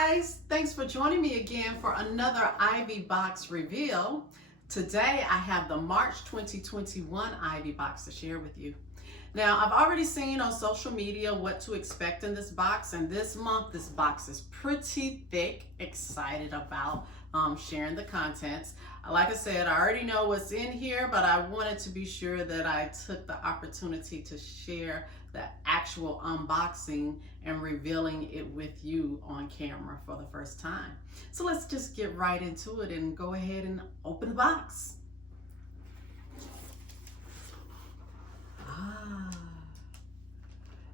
guys, thanks for joining me again for another Ivy box reveal. Today I have the March 2021 Ivy box to share with you. Now I've already seen on social media what to expect in this box, and this month this box is pretty thick. Excited about sharing the contents. Like I said, I already know what's in here, but I wanted to be sure that I took the opportunity to share the actual unboxing and revealing it with you on camera for the first time. So let's just get right into it and go ahead and open the box.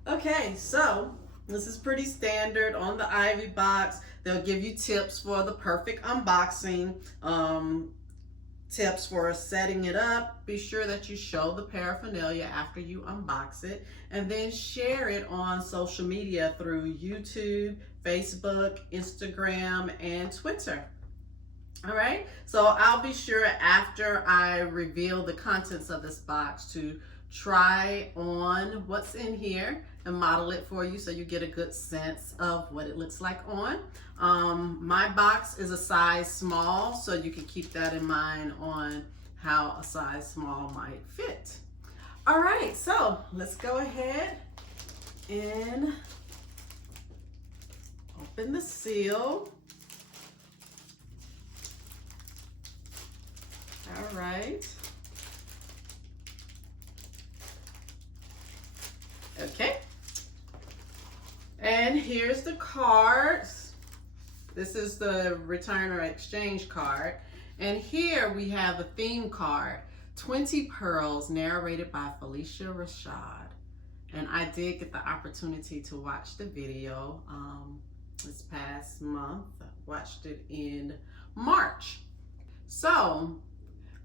Okay, so this is pretty standard on the Ivy box. They'll give you tips for the perfect unboxing, tips for setting it up. Be sure that you show the paraphernalia after you unbox it, and then share it on social media through YouTube, Facebook, Instagram, and Twitter. All right, so I'll be sure after I reveal the contents of this box to try on what's in here and model it for you so you get a good sense of what it looks like on. My box is a size small, so you can keep that in mind on how a size small might fit. All right, so let's go ahead and open the seal. All right. Okay. And here's the cards. This is the return or exchange card. And here we have a theme card, 20 Pearls, narrated by Felicia Rashad. And I did get the opportunity to watch the video this past month. I watched it in March. So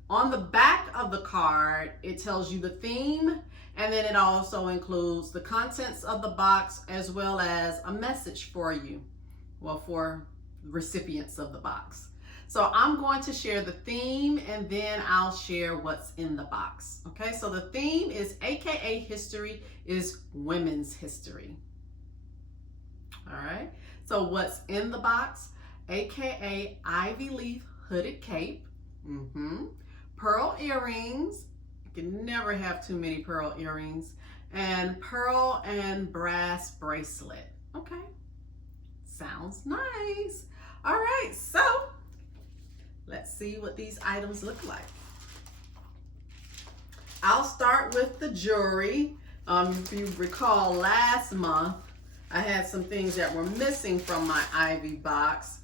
on the back of the card, it tells you the theme, and then it also includes the contents of the box as well as a message for you, well, for recipients of the box. So I'm going to share the theme and then I'll share what's in the box. Okay, so the theme is AKA History is Women's History. All right, so what's in the box? AKA Ivy Leaf Hooded Cape. Pearl earrings. You can never have too many pearl earrings. And pearl and brass bracelet. Okay, sounds nice. All right, so let's see what these items look like. I'll start with the jewelry. If you recall, last month I had some things that were missing from my Ivy box.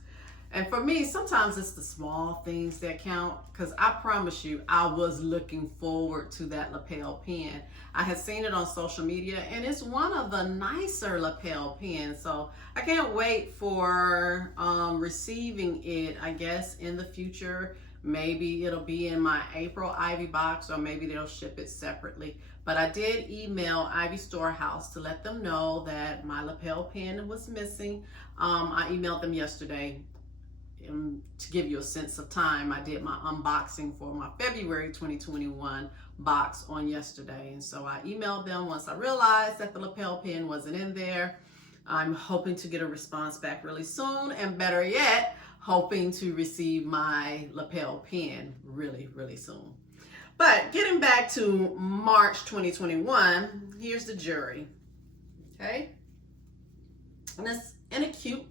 And for me, sometimes it's the small things that count, because I promise you, I was looking forward to that lapel pin. I had seen it on social media, and it's one of the nicer lapel pins. So I can't wait for receiving it, I guess, in the future. Maybe it'll be in my April Ivy box, or maybe they'll ship it separately. But I did email Ivy Storehouse to let them know that my lapel pin was missing. I emailed them yesterday. To give you a sense of time, I did my unboxing for my February 2021 box on yesterday, and so I emailed them once I realized that the lapel pin wasn't in there. I'm hoping to get a response back really soon, and better yet, hoping to receive my lapel pin really soon. But getting back to March 2021, here's the jewelry. Okay, and it's in a cute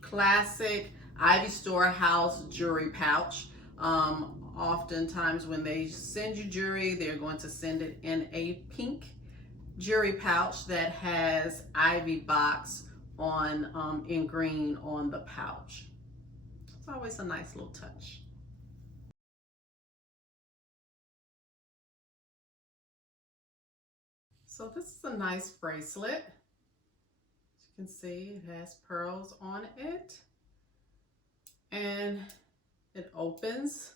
classic Ivy Storehouse jewelry pouch. Oftentimes when they send you jewelry, they're going to send it in a pink jewelry pouch that has Ivy box on in green on the pouch. It's always a nice little touch. So this is a nice bracelet. You can see it has pearls on it, and it opens.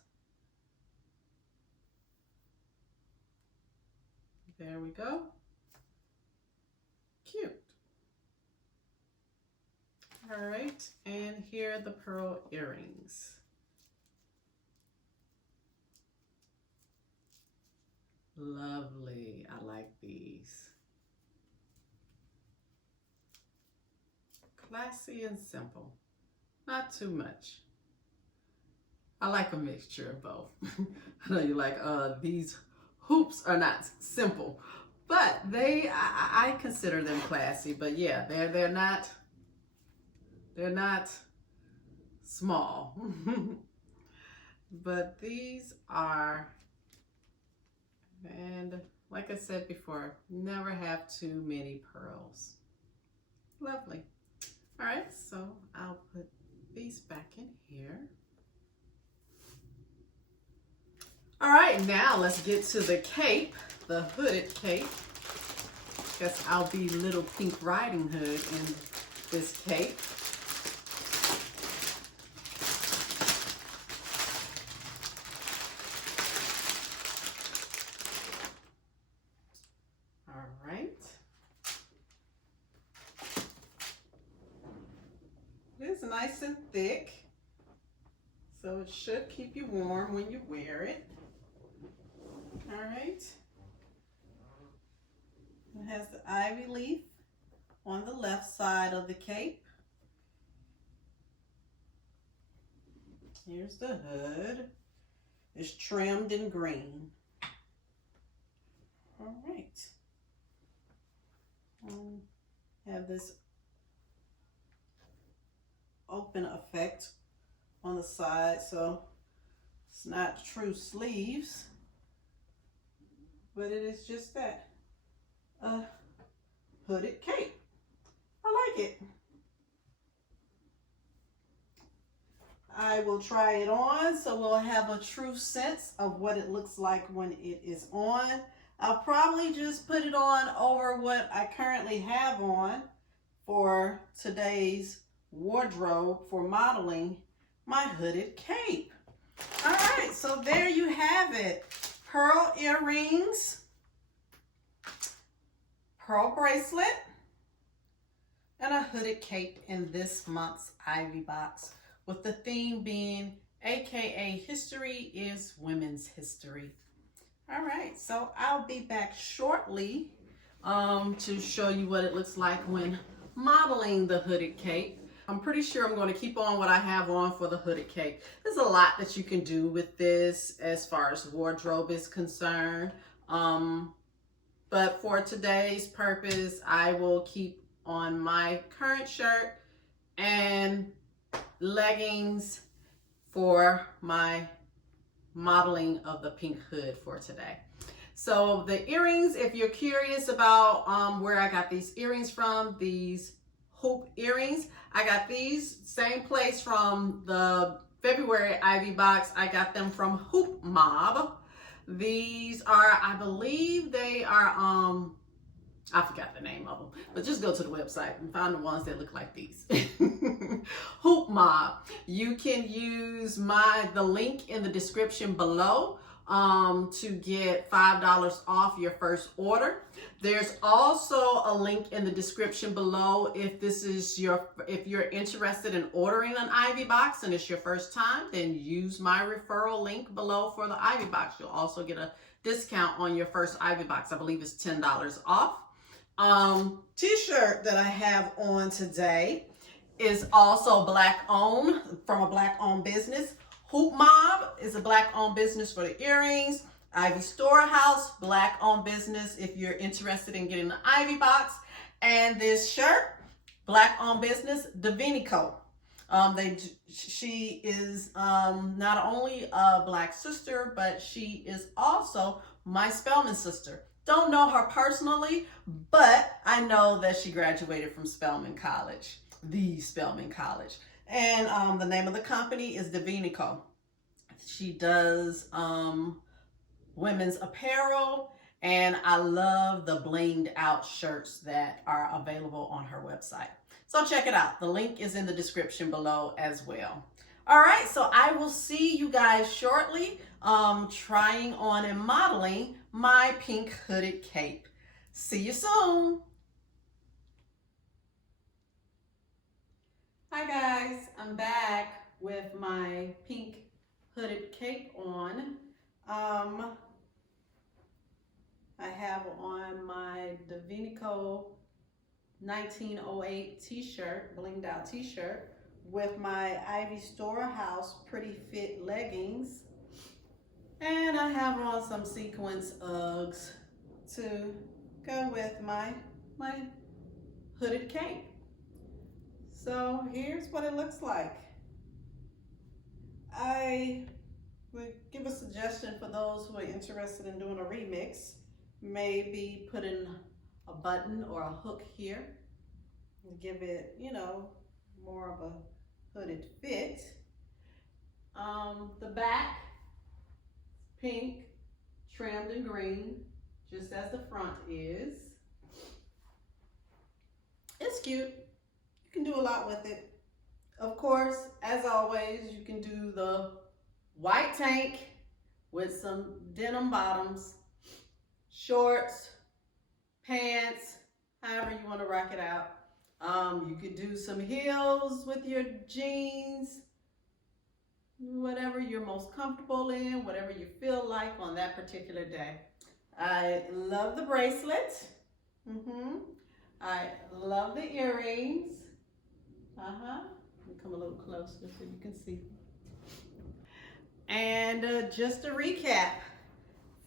There we go. Cute. All right, and here are the pearl earrings. Lovely. I like these. classy and simple. Not too much. I like a mixture of both. I know you're like, these hoops are not simple, but I consider them classy. But yeah, they're not small. But these are, and like I said before, never have too many pearls. Lovely. All right, so I'll put these back in here. All right, now let's get to the cape, the hooded cape. Guess I'll be Little Pink Riding Hood in this cape. All right. It's nice and thick, so it should keep you warm when you wear it. All right. It has the ivy leaf on the left side of the cape. Here's the hood. It's trimmed in green. All right. Have this open effect on the side, so it's not true sleeves, but it is just that, a hooded cape. I like it. I will try it on so we'll have a true sense of what it looks like when it is on. I'll probably just put it on over what I currently have on for today's wardrobe for modeling my hooded cape. All right, so there you have it. Pearl earrings, pearl bracelet, and a hooded cape in this month's Ivy box, with the theme being AKA History is Women's History. All right, so I'll be back shortly to show you what it looks like when modeling the hooded cape. I'm pretty sure I'm going to keep on what I have on for the hooded cape. There's a lot that you can do with this as far as wardrobe is concerned. But for today's purpose, I will keep on my current shirt and leggings for my modeling of the pink hood for today. So the earrings, if you're curious about where I got these earrings from, these hoop earrings, I got these same place from the February Ivy box. I got them from Mobb. These are, I believe they are, I forgot the name of them, but just go to the website and find the ones that look like these. Mobb. You can use the link in the description below to get $5 off your first order. There's also a link in the description below if you're interested in ordering an Ivy box and it's your first time, then use my referral link below for the Ivy box. You'll also get a discount on your first Ivy box. I believe it's $10 off. T-shirt that I have on today is also black owned, from a black owned business. Mobb is a black owned business for the earrings. Ivy Storehouse, black owned business if you're interested in getting the Ivy box. And this shirt, black owned business, Davinico. She is not only a black sister, but she is also my Spelman sister. Don't know her personally, but I know that she graduated from Spelman College, the Spelman College. And the name of the company is Davinico. She does women's apparel, and I love the blinged out shirts that are available on her website. So check it out. The link is in the description below as well. All right, so I will see you guys shortly trying on and modeling my pink hooded cape. See you soon. Hi guys, I'm back with my pink hooded cape on. I have on my Davinico 1908 t-shirt, blinged out t-shirt with my Ivy Storehouse Pretty Fit leggings. And I have on some sequence Uggs to go with my hooded cape. So here's what it looks like. I would give a suggestion for those who are interested in doing a remix. Maybe put in a button or a hook here and give it, you know, more of a hooded fit. The back, pink, trimmed in green, just as the front is. It's cute. You can do a lot with it. Of course, as always, you can do the white tank with some denim bottoms, shorts, pants, however you want to rock it out. You could do some heels with your jeans, whatever you're most comfortable in, whatever you feel like on that particular day. I love the bracelet. I love the earrings. Let me come a little closer so you can see. And just a recap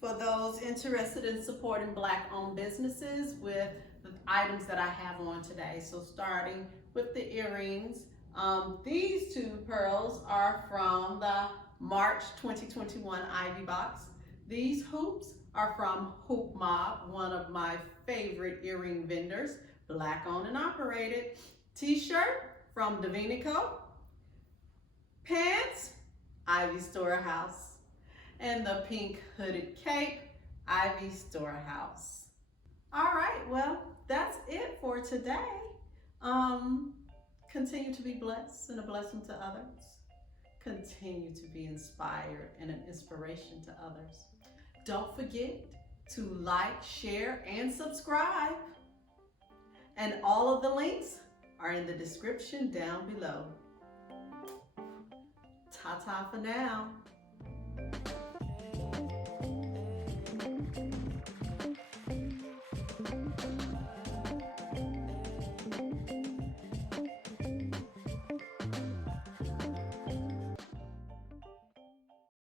for those interested in supporting Black-owned businesses with the items that I have on today. So starting with the earrings, these two pearls are from the March 2021 Ivy box. These hoops are from Hoop Mobb, one of my favorite earring vendors, Black-owned and operated. T-shirt from Davinico. Pants, Ivy Storehouse. And the pink hooded cape, Ivy Storehouse. All right, well, that's it for today. Continue to be blessed and a blessing to others. Continue to be inspired and an inspiration to others. Don't forget to like, share, and subscribe. And all of the links are in the description down below. Ta-ta for now.